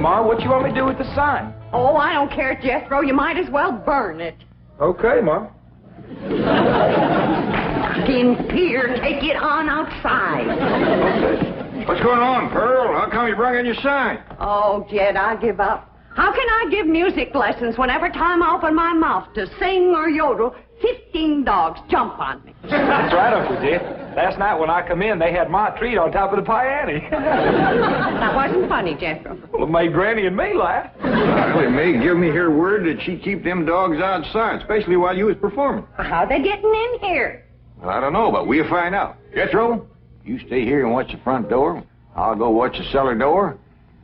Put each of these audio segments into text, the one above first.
Ma, what you want me to do with the sign? Oh, I don't care, Jethro. You might as well burn it. Okay, Ma. In here, take it on outside. Okay. What's going on, Pearl? How come you brought in your sign? Oh, Jed, I give up. How can I give music lessons when every time I open my mouth to sing or yodel, 15 dogs jump on me? That's right, Uncle Jed. Last night when I come in, they had my treat on top of the piano. That wasn't funny, Jethro. Well, it made Granny and me laugh. Well, May give me her word that she'd keep them dogs outside, especially while you was performing. How they getting in here? Well, I don't know, but we'll find out. Jethro, you stay here and watch the front door. I'll go watch the cellar door.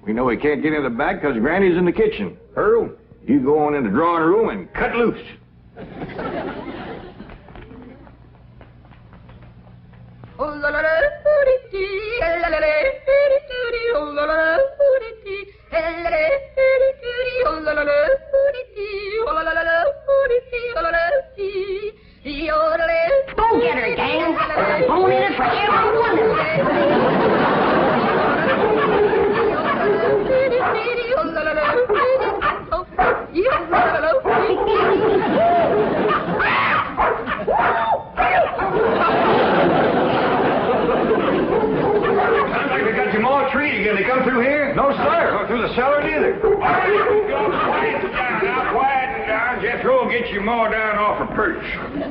We know we can't get in the back because Granny's in the kitchen. Pearl, you go on in the drawing room and cut loose. Go get her, gang. There's a bone in it for every one of Sounds like they got your more treat again. They come through here? No, sir. Go through the cellar neither. Now quiet down. Jethro will get you more down off her perch.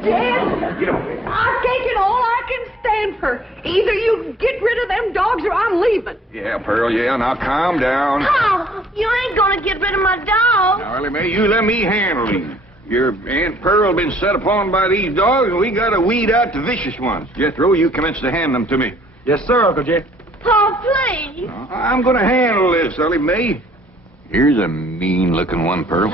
Jed, Get over there. I've taken all I can stand for. Either you get rid of them dogs or I'm leaving. Yeah, Pearl, yeah. Now calm down. Oh, you ain't gonna get rid of my dog. Now, Elly, May, you let me handle these. Your Aunt Pearl been set upon by these dogs, and we gotta weed out the vicious ones. Jethro, you commence to hand them to me. Yes, sir, Uncle Jed. Oh, please. I'm gonna handle this, Elly May. Here's a mean-looking one, Pearl.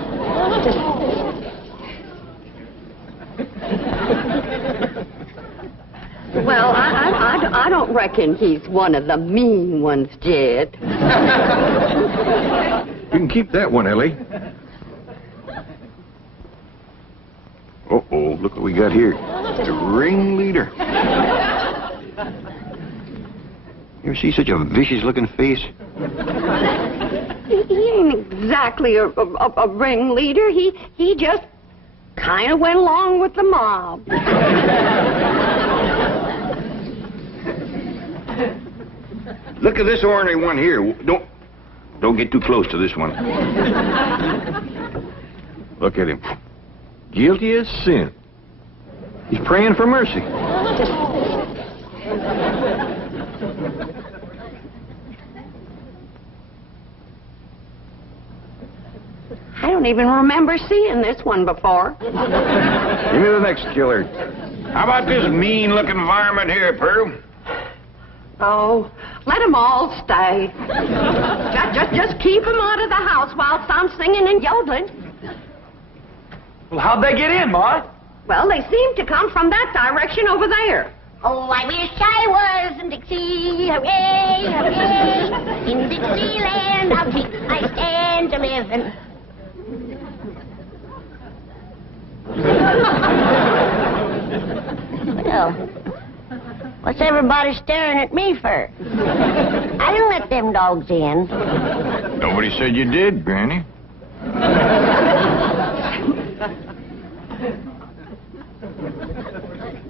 Well, I don't reckon he's one of the mean ones, Jed. You can keep that one, Elly. Uh-oh, look what we got here. The ringleader. You ever see such a vicious-looking face? He ain't exactly a ringleader. He just kind of went along with the mob. Look at this ornery one here. Don't get too close to this one. Look at him. Guilty as sin. He's praying for mercy. I don't even remember seeing this one before. Give me the next killer. How about this mean-looking varmint here, Pearl? Oh, let them all stay. Just keep them out of the house whilst I'm singing and yodeling. Well, how'd they get in, Ma? Well, they seem to come from that direction over there. Oh, I wish I was in Dixie, hooray, hooray. In Dixieland, I'll take my stand to living. Well, what's everybody staring at me for? I didn't let them dogs in. Nobody said you did, Granny.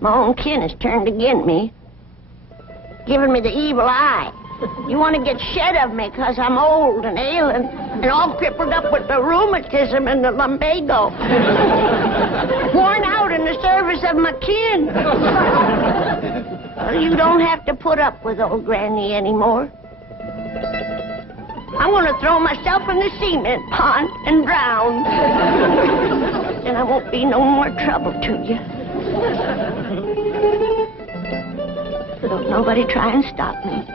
My own kin has turned against me, giving me the evil eye. You want to get shed of me because I'm old and ailing and all crippled up with the rheumatism and the lumbago. Worn out in the service of my kin. Well, you don't have to put up with old Granny anymore. I'm going to throw myself in the cement pond and drown. And I won't be no more trouble to you. Don't nobody try and stop me.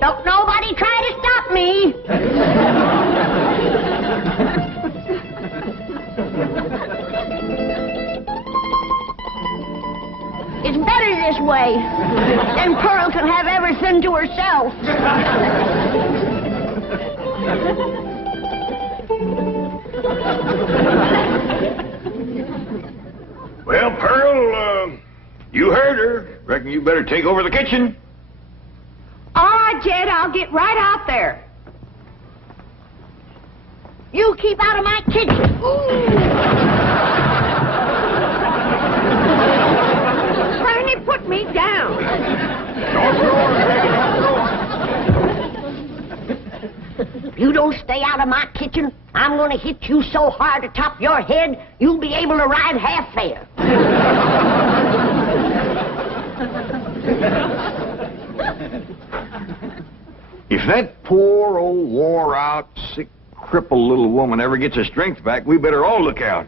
Don't nobody try to stop me. It's better this way. Then Pearl can have everything to herself. Well, Pearl, you heard her. Reckon you better take over the kitchen. All right, Jed, I'll get right out there. You keep out of my kitchen. Bernie, put me down. If you don't stay out of my kitchen, I'm going to hit you so hard atop your head, you'll be able to ride half fare. If that poor old wore-out, sick, crippled little woman ever gets her strength back, we better all look out.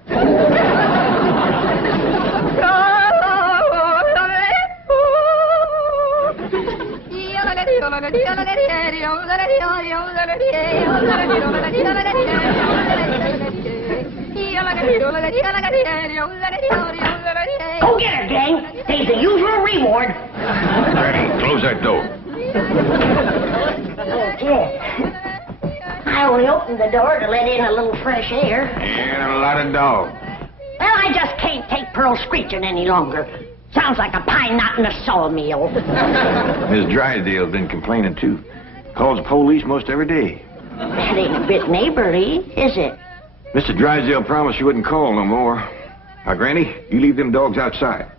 Go get her, gang. There's the usual reward. Granny, close that door. Okay. I only opened the door to let in a little fresh air. And a lot of dogs. Well, I just can't take Pearl screeching any longer. Sounds like a pine knot in a sawmill. Miss Drysdale's been complaining, too. Calls the police most every day. That ain't a bit neighborly, is it? Mr. Drysdale promised she wouldn't call no more. Now, Granny, you leave them dogs outside.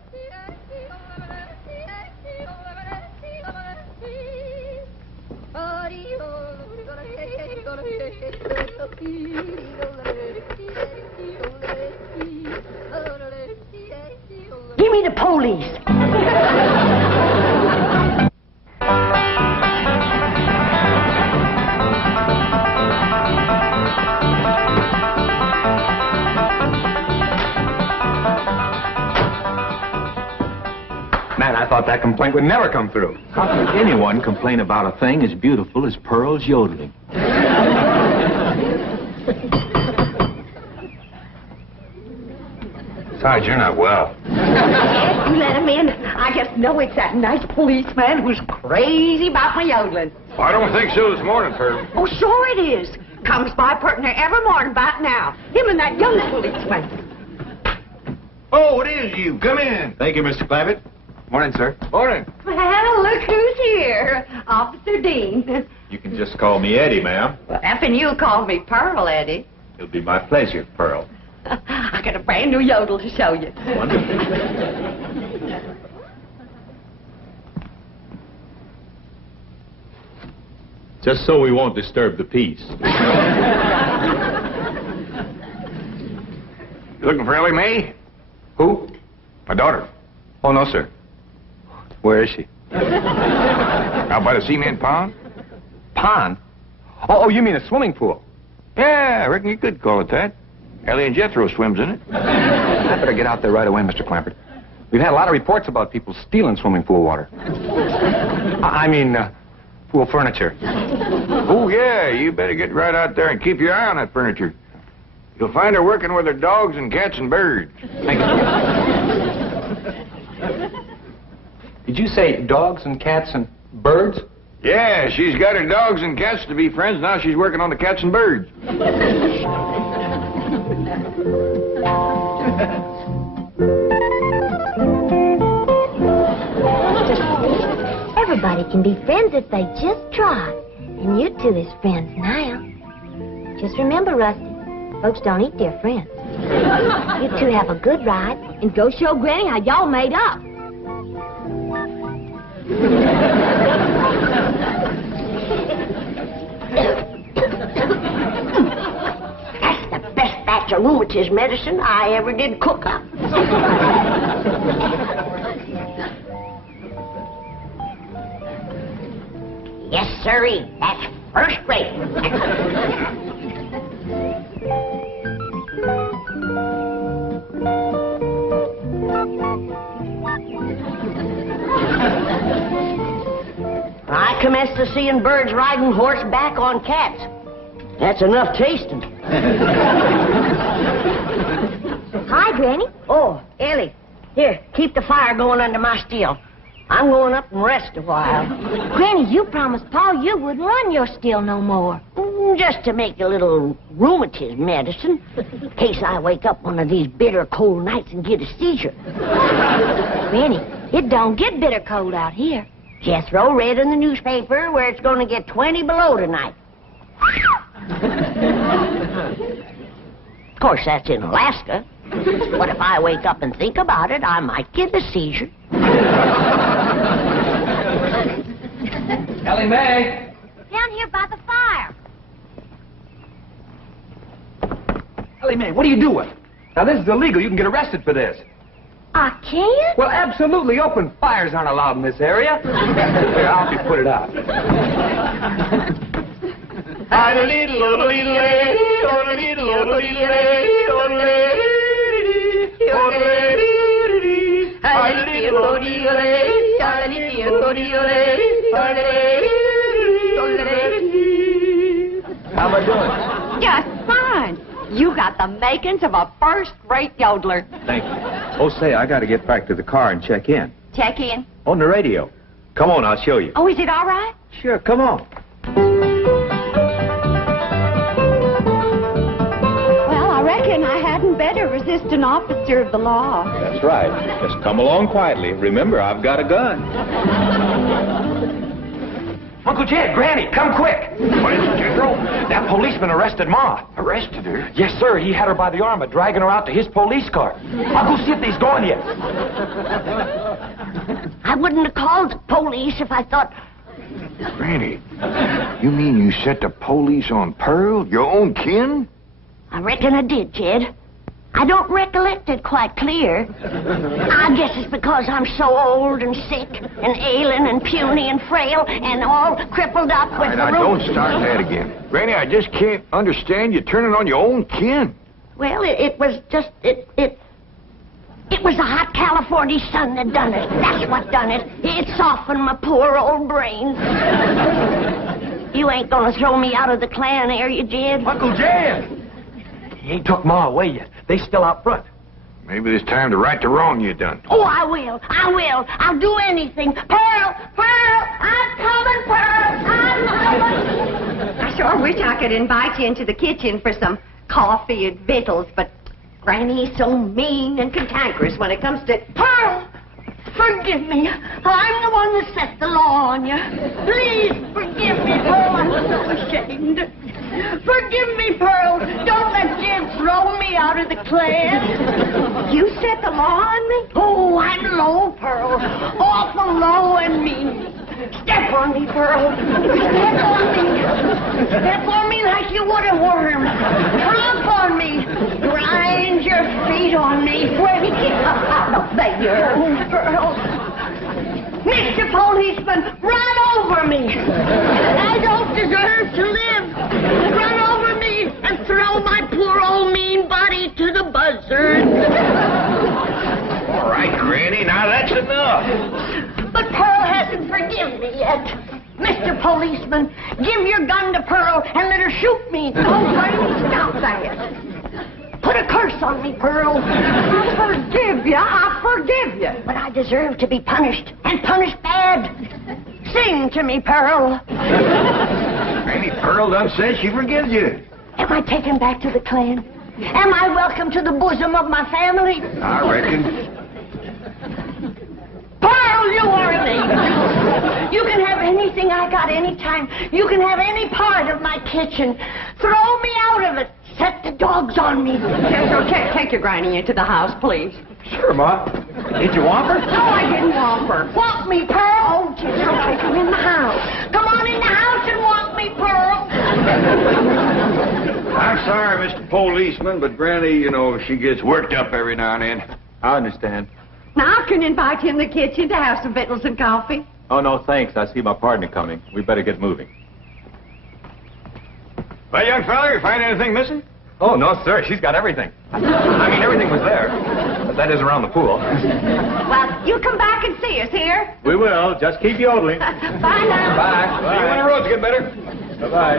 Give me the police. Man, I thought that complaint would never come through. How could anyone complain about a thing as beautiful as Pearl's yodeling? Besides, you're not well. You let him in. I just know it's that nice policeman who's crazy about my yodeling. I don't think so this morning, Pearl. Oh, sure it is. Comes by partner every morning about now. Him and that young policeman. Oh, it is you. Come in. Thank you, Mr. Clavitt. Morning, sir. Morning. Well, look who's here. Officer Dean. You can just call me Eddie, ma'am. Well, effing you called me Pearl, Eddie. It'll be my pleasure, Pearl. I got a brand new yodel to show you. Wonderful. Just so we won't disturb the peace. You looking for Elly Mae? Who? My daughter. Oh, no, sir. Where is she? Out by the cement pond? Pond? Oh, you mean a swimming pool? Yeah, I reckon you could call it that. Elly and Jethro swims in it. I better get out there right away, Mr. Clampett. We've had a lot of reports about people stealing swimming pool water. I mean, pool furniture. Oh, yeah, you better get right out there and keep your eye on that furniture. You'll find her working with her dogs and cats and birds. Thank you. Did you say dogs and cats and birds? Yeah, she's got her dogs and cats to be friends. Now she's working on the cats and birds. Everybody can be friends if they just try. And you two is friends now. Just remember, Rusty, folks don't eat their friends. You two have a good ride and go show Granny how y'all made up. That's the best batch of rheumatism medicine I ever did cook up. Yes, sirree. That's first rate. I commenced to seeing birds riding horseback on cats. That's enough tasting. Hi, Granny. Oh, Elly, here, keep the fire going under my steel. I'm going up and rest a while. Granny, you promised Pa you wouldn't run your still no more. Just to make a little rheumatism medicine, in case I wake up one of these bitter cold nights and get a seizure. Granny, It don't get bitter cold out here. Jethro read in the newspaper where it's going to get 20 below tonight. Of course, that's in Alaska. But if I wake up and think about it, I might get a seizure. Elly May! Down here by the fire. Elly May, what are you doing? Now, this is illegal. You can get arrested for this. I can't? Well, absolutely. Open fires aren't allowed in this area. Here, I'll help you put it out. How am I doing? Just fine. You got the makings of a first-rate yodeler. Thank you. Oh, say, I got to get back to the car and check in. Check in. On the radio. Come on, I'll show you. Oh, is it all right? Sure, come on. Well, I reckon I hadn't better resist an officer of the law. That's right. Just come along quietly. Remember, I've got a gun. Uncle Jed, Granny, come quick. What is it, Jethro? That policeman arrested Ma. Arrested her? Yes, sir. He had her by the arm and dragging her out to his police car. I'll go see if he's gone yet. I wouldn't have called the police if I thought... Granny, you mean you set the police on Pearl, your own kin? I reckon I did, Jed. I don't recollect it quite clear. I guess it's because I'm so old and sick and ailing and puny and frail and all crippled up with the Now, don't start that again. Granny, I just can't understand you turning on your own kin. Well, it was just... It was the hot California sun that done it. That's what done it. It softened my poor old brain. You ain't gonna throw me out of the clan, are you, Jed? Uncle Jed! He ain't took Ma away yet. They still out front. Maybe it's time to right the wrong you done. Oh, I will. I'll do anything. Pearl! I'm coming, Pearl! I'm coming! I sure wish I could invite you into the kitchen for some coffee and victuals, but Granny's so mean and cantankerous when it comes to... Pearl! Forgive me. I'm the one that set the law on you. Please forgive me, Pearl. I'm so ashamed. Forgive me, Pearl. Don't let Jim throw me out of the clan. You set the law on me? Oh, I'm low, Pearl. Awful low and mean. Step on me, Pearl. Step on me. Step on me like you would a worm. Tromp on me. Grind your feet on me. There. Pearl. Mr. Policeman, run over me. I don't deserve to live. Run over me and throw my poor old mean body to the buzzard. All right, Granny, now that's enough. But Pearl hasn't forgiven me yet. Mr. Policeman, give your gun to Pearl and let her shoot me. Oh, Granny, stop that. Put a curse on me, Pearl. I forgive you. But I deserve to be punished, and punished bad. Sing to me, Pearl. Granny, Pearl done said she forgives you. Am I taken back to the clan? Am I welcome to the bosom of my family? I reckon. Pearl, you are an angel. You can have anything I got anytime. You can have any part of my kitchen. Throw me out of it. Set the dogs on me. Jethro, take your Granny into the house, please. Sure, Ma. Did you want her? No, I didn't want her. Want me, Pearl? Oh, Jethro, take her in the house. Come on in the house and want me, Pearl. I'm sorry, Mr. Policeman, but Granny, you know, she gets worked up every now and then. I understand. Now I can invite you in the kitchen to have some victuals and coffee. Oh, no, thanks. I see my partner coming. We better get moving. Well, young fella, you find anything missing? Oh, no, sir. She's got everything. I mean, everything was there. But that is around the pool. Well, you come back and see us here. We will. Just keep yodeling. Bye now. Bye. See you when the roads get better. Bye-bye.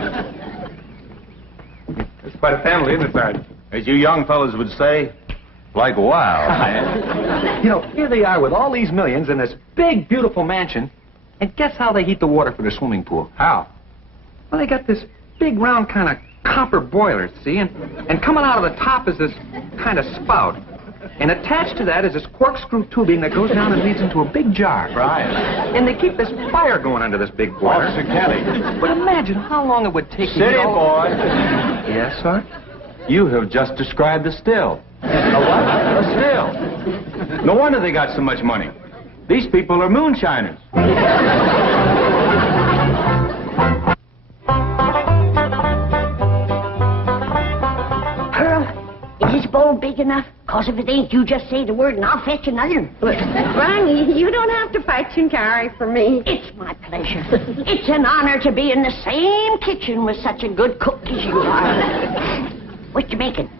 It's quite a family, isn't it, Sergeant? As you young fellas would say, like wow, man. You know, here they are with all these millions in this big, beautiful mansion. And guess how they heat the water for their swimming pool? How? Well, they got this big, round kind of copper boiler, see? And coming out of the top is this kind of spout. And attached to that is this corkscrew tubing that goes down and leads into a big jar. Right. And they keep this fire going under this big boiler. Officer Kelly. But imagine how long it would take to City get all... boy. Yes, sir? You have just described the still. A what? A still. No wonder they got so much money. These people are moonshiners. Is this bowl big enough? Cause if it ain't, you just say the word and I'll fetch another. Granny, you don't have to fetch and carry for me. It's my pleasure. It's an honor to be in the same kitchen with such a good cook as you are. What you making?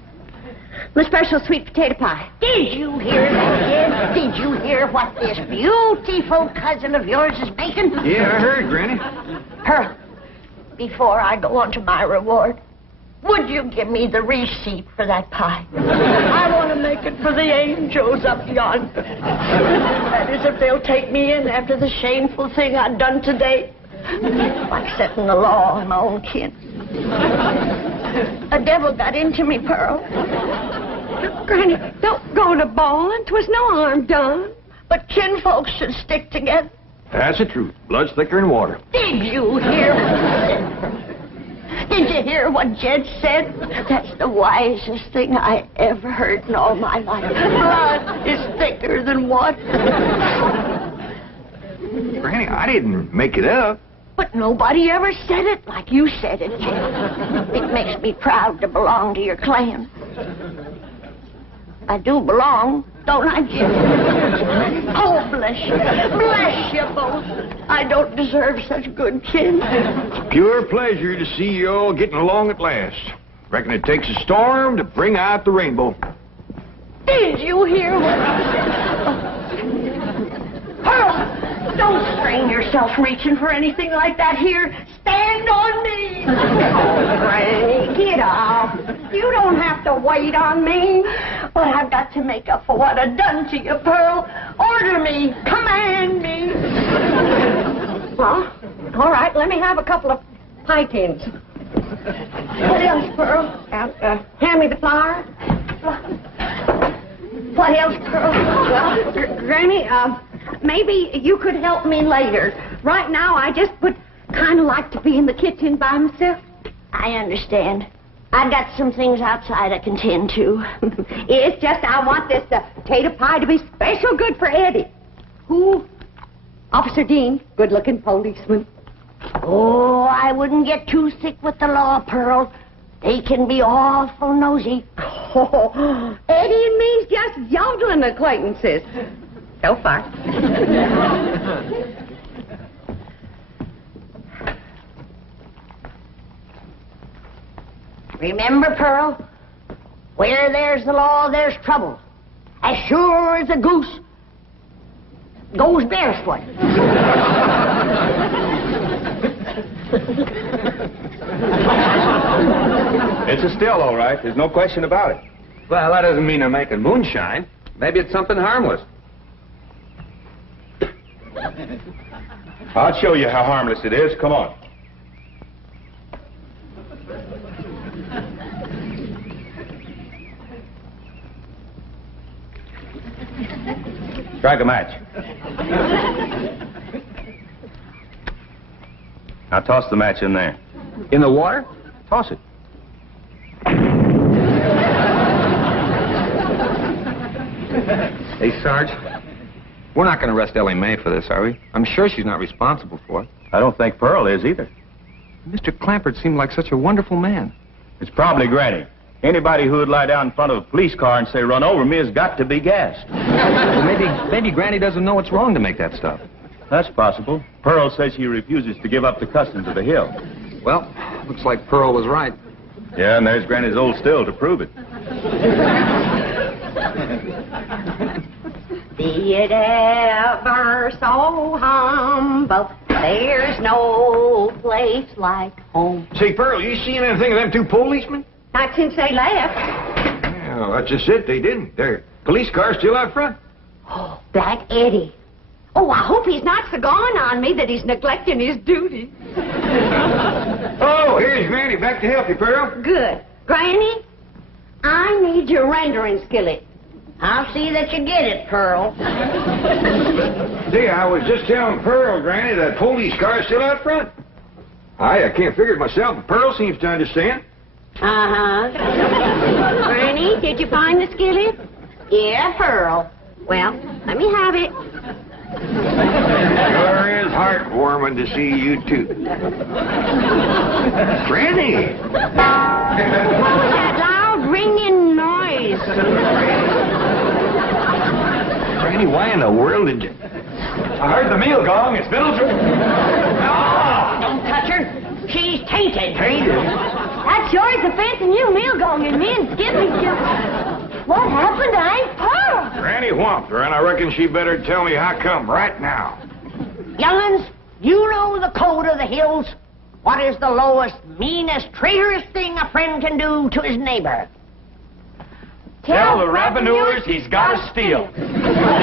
My special sweet potato pie. Did you hear that, kid? Did you hear what this beautiful cousin of yours is making? Yeah, I heard, Granny. Pearl, before I go on to my reward, would you give me the receipt for that pie? I want to make it for the angels up yonder. That is, if they'll take me in after the shameful thing I've done today. Like setting the law on my own kin. A devil got into me, Pearl. Granny, don't go to bawling. 'Twas no harm done. But kinfolks should stick together. That's the truth. Blood's thicker than water. Did you hear what I said? Did you hear what Jed said? That's the wisest thing I ever heard in all my life. Blood is thicker than water. Granny, I didn't make it up. But nobody ever said it like you said it, Jed. It makes me proud to belong to your clan. I do belong, don't I, Jim? Oh, bless you. Bless you both. I don't deserve such good kin. Pure pleasure to see you all getting along at last. Reckon it takes a storm to bring out the rainbow. Did you hear what I said? Pearl, don't strain yourself reaching for anything like that here. Stand on me. Oh, Granny, get off. You don't have to wait on me. But I've got to make up for what I've done to you, Pearl. Order me. Command me. Well, all right, let me have a couple of pie tins. What else, Pearl? Hand me the flour. What else, Pearl? Well, Granny, maybe you could help me later. Right now, I just would kind of like to be in the kitchen by myself. I understand. I got some things outside I can tend to. It's just I want this potato pie to be special good for Eddie. Who? Officer Dean, good-looking policeman. Oh, I wouldn't get too thick with the law, Pearl. They can be awful nosy. Oh, Eddie and me's just yodeling acquaintances. So far. Remember, Pearl, where there's the law, there's trouble. As sure as a goose goes barefoot. It's a still, all right. There's no question about it. Well, that doesn't mean they're making moonshine. Maybe it's something harmless. I'll show you how harmless it is. Come on. Strike a match. Now toss the match in there. In the water? Toss it. Hey, Sarge, we're not going to arrest Elly May for this, are we? I'm sure she's not responsible for it. I don't think Pearl is either. Mr. Clampert seemed like such a wonderful man. It's probably Granny. Anybody who would lie down in front of a police car and say, "Run over me," has got to be gassed. Well, maybe Granny doesn't know it's wrong to make that stuff. That's possible. Pearl says she refuses to give up the customs of the hill. Well, looks like Pearl was right. Yeah, and there's Granny's old still to prove it. Be it ever so humble, there's no place like home. Say, Pearl, you seen anything of them two policemen? Not since they left. Well, that's just it. They didn't. Their police car's still out front. Oh, that Eddie. Oh, I hope he's not so gone on me that he's neglecting his duty. Oh, here's Granny. Back to help you, Pearl. Good. Granny, I need your rendering skillet. I'll see that you get it, Pearl. See, I was just telling Pearl, Granny, that police car's still out front. I can't figure it myself, but Pearl seems to understand. Uh-huh. Granny, did you find the skillet? Yeah, Pearl. Well, let me have it. Sure is heartwarming to see you two. Granny! What was that loud ringing noise? Granny, why in the world did you... I heard the meal gong. It's Middleton. Don't touch her. She's tainted. That sure is a fancy new meal gong, and me and Skippy just... What happened? I ain't Pearl. Granny whomped her, and I reckon she better tell me how come right now. Young'uns, you know the code of the hills. What is the lowest, meanest, traitorous thing a friend can do to his neighbor? Tell the revenuers he's got to steal.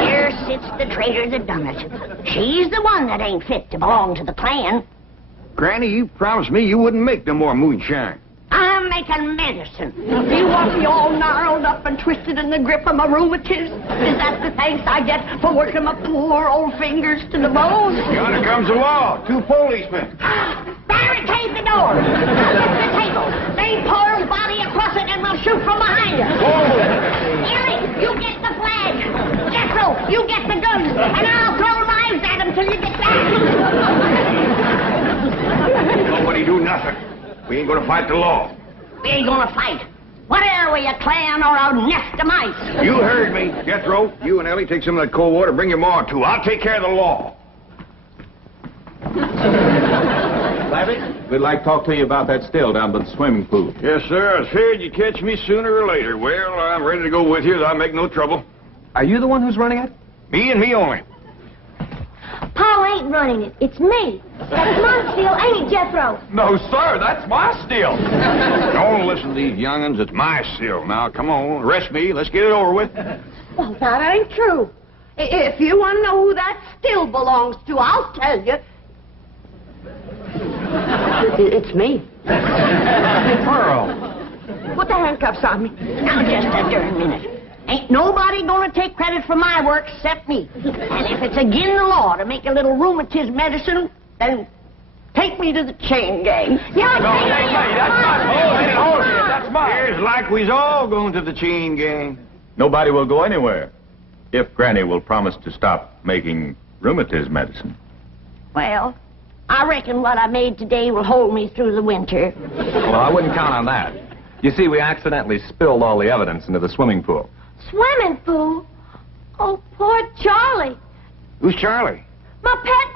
Here sits the traitor that done it. She's the one that ain't fit to belong to the clan. Granny, you promised me you wouldn't make no more moonshine. I'm making medicine. You want me all gnarled up and twisted in the grip of my rheumatism? Is that the thanks I get for working my poor old fingers to the bone? Yonder comes the law. 2 policemen. Barricade the door. Get the table. Lay Pearl's body across it and we'll shoot from behind her. Elly, you get the flag. Jethro, you get the guns. And I'll throw knives at them till you get back. Nobody do nothing. We ain't gonna fight the law. We ain't gonna fight. What are we, a clan or a nest of mice? You heard me. Jethro, you and Elly take some of that cold water. Bring your ma, too. I'll take care of the law. Clavitt, we'd like to talk to you about that still down by the swimming pool. Yes, sir. I was feared you'd catch me sooner or later. Well, I'm ready to go with you. I'll make no trouble. Are you the one who's running it? Me and me only. Paul ain't running it. It's me. That's my still, ain't it, Jethro? No, sir, that's my still. Don't listen to these young'uns. It's my still. Now, come on. Arrest me. Let's get it over with. Well, that ain't true. If you want to know who that still belongs to, I'll tell you. It's me. Pearl. Put the handcuffs on me. Now, just a darn minute. Ain't nobody gonna take credit for my work except me. And if it's again the law to make a little rheumatism medicine, then take me to the chain gang. No, that's mine. Here's like we's all going to the chain gang. Nobody will go anywhere if Granny will promise to stop making rheumatism medicine. Well, I reckon what I made today will hold me through the winter. Well, I wouldn't count on that. You see, we accidentally spilled all the evidence into the swimming pool. Swimming pool? Oh, poor Charlie. Who's Charlie? My pet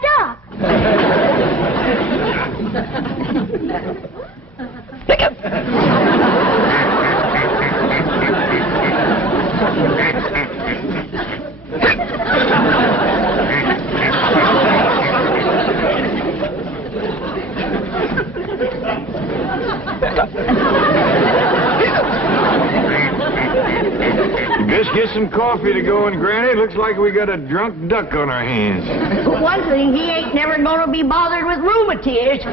Just get some coffee to go in, Granny. Looks like we got a drunk duck on our hands. For one thing, he ain't never gonna be bothered with rheumatiz.